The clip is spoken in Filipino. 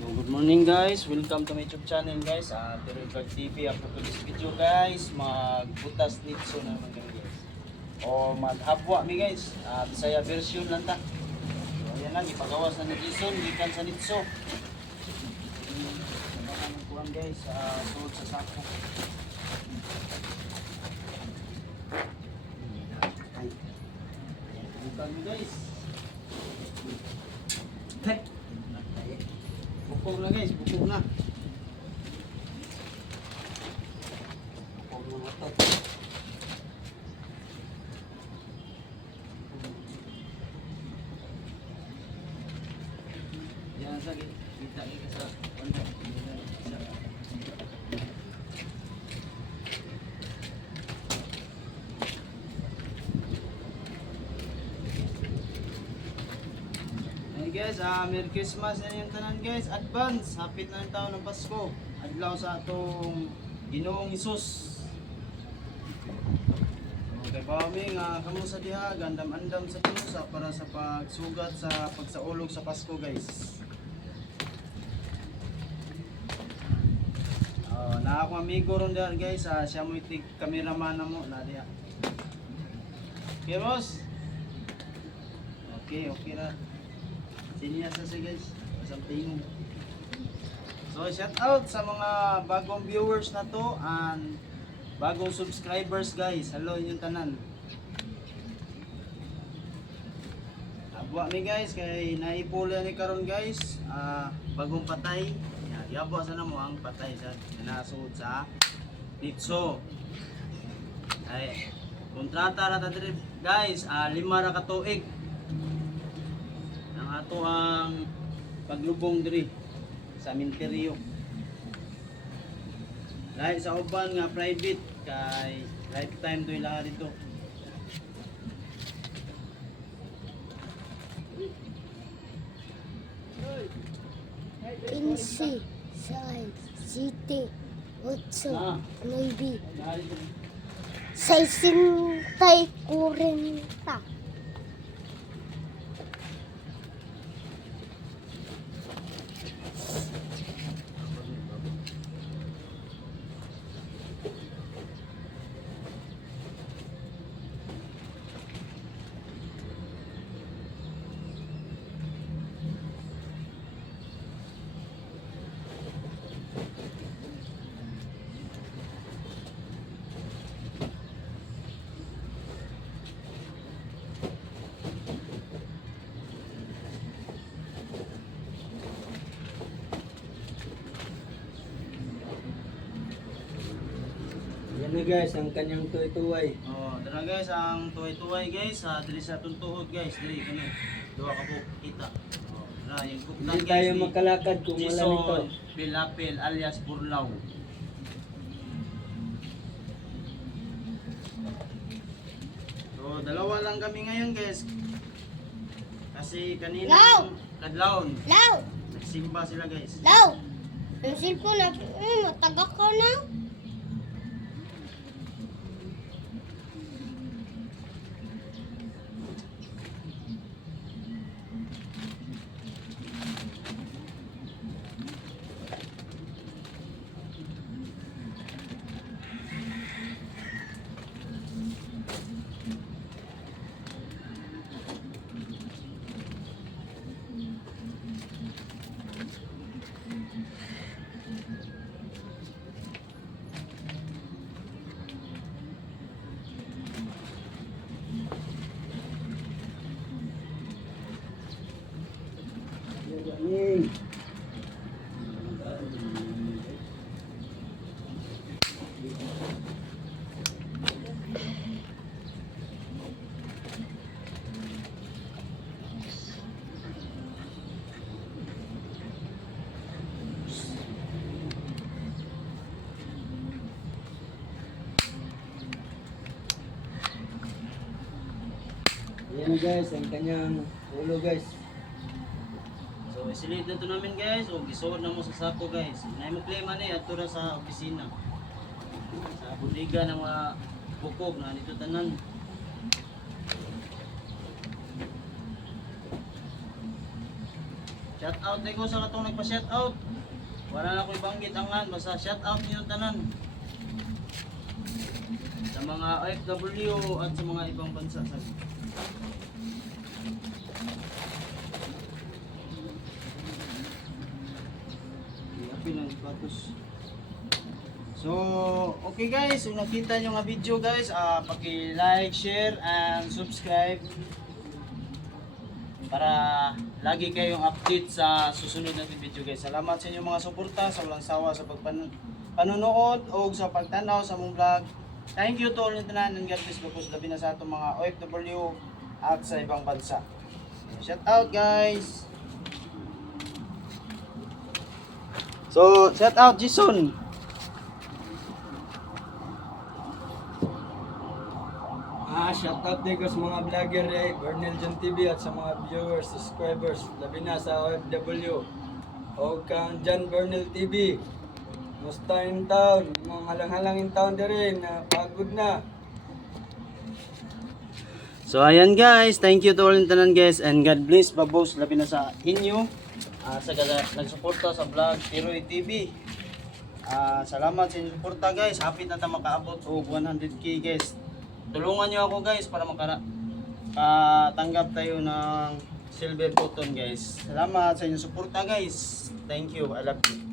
So good morning guys, welcome to my YouTube channel guys. Uh, Vlog TV up to this video guys. Magbutas nitso na naman guys. O maghabwa mi guys. Uh, Bisaya version lang ta. So ayan lang, ipagawas na ni Jason, sa nitso. Ng kuhan guys, uh, suot sa sako. Ay. Bukan mi guys. Hey. Bukog na guys, bukog na. Bukog na to. Yan sa kita kita sa kontak. Hey guys, ah Merry Christmas na yung tanan guys. Advance, hapit na yung taon ng Pasko. Adlaw sa atong Ginoong Isus. Okay, pawami nga kamo sa diha gandam-andam sa Diyosa para sa pagsugat sa pagsaulog sa Pasko guys. Oh, na ako amigo ron diha guys, ah, siya mo itig cameraman na mo na diha. Okay, boss. Okay, okay na. Siniya sa siya guys. Isang tingog. So shout out sa mga bagong viewers na to and bagong subscribers guys. Hello inyong tanan. Abwa mi guys kay naipula ni karon guys. Ah bagong patay. Yabwa sa namo ang patay sa nasuod sa Nitso. Ay kontrata ra ta guys. Ah lima ra ka tuig ato ang paglubong diri sa minteryo. Dahil sa uban nga private kay lifetime to ila dito. Quince, seis, siete, ocho, Ah. nueve, Dahil sesenta y guys, ang kanyang tuwi-tuway. Oh, dara guys ang tuway-tuway guys, ah, diri sa tuntuhod guys, diri kani. Duha ka po kita. Oh, dara yung kuptan Hindi tayo ni makalakad kung wala nito. Pilapil alias Burlaw. So, dalawa lang kami ngayon guys. Kasi kanina Law! kadlawon, Law! nagsimba sila guys. Law! Ang cellphone na, mm, matagak ka na. Guys, ang kanyang ulo guys. So, isilid na to namin guys. O, gisuod na mo sa sako guys. Nay mo claim ani ato ra sa opisina. Sa budiga ng mga bukog na dito tanan. Shout out din ko sa katong nagpa-shout out. Wala na ko ibanggit ang nga, basta shout out niyo tanan. Sa mga OFW at sa mga ibang bansa sa Patos. So, okay guys, kung nakita nyo nga video guys, ah paki-like, share, and subscribe para lagi kayong update sa susunod natin video guys. Salamat sa inyong mga suporta, sa walang sawa sa pagpan panonood o sa pagtanaw sa mong vlog. Thank you to all yung tanan and God bless Bapos labi na sa atong mga OFW at sa ibang bansa. Shout out guys! So, shout out Jason! Ah, shout out din ko sa mga vlogger eh, Bernel John TV at sa mga viewers, subscribers, labi na sa OFW. O kang John Bernel TV. Musta in town? Mga halang-halang in town din rin, na pagod na. So ayan guys, thank you to all yung tanan guys and God bless babos labi na sa inyo ah, sa nagsuporta sa vlog Tiroy TV. Ah, salamat sa inyong suporta guys. Happy na ta makaabot og 100k guys. Tulungan niyo ako guys para makara tanggap tayo ng silver button guys. Salamat sa inyong suporta guys. Thank you. I love you.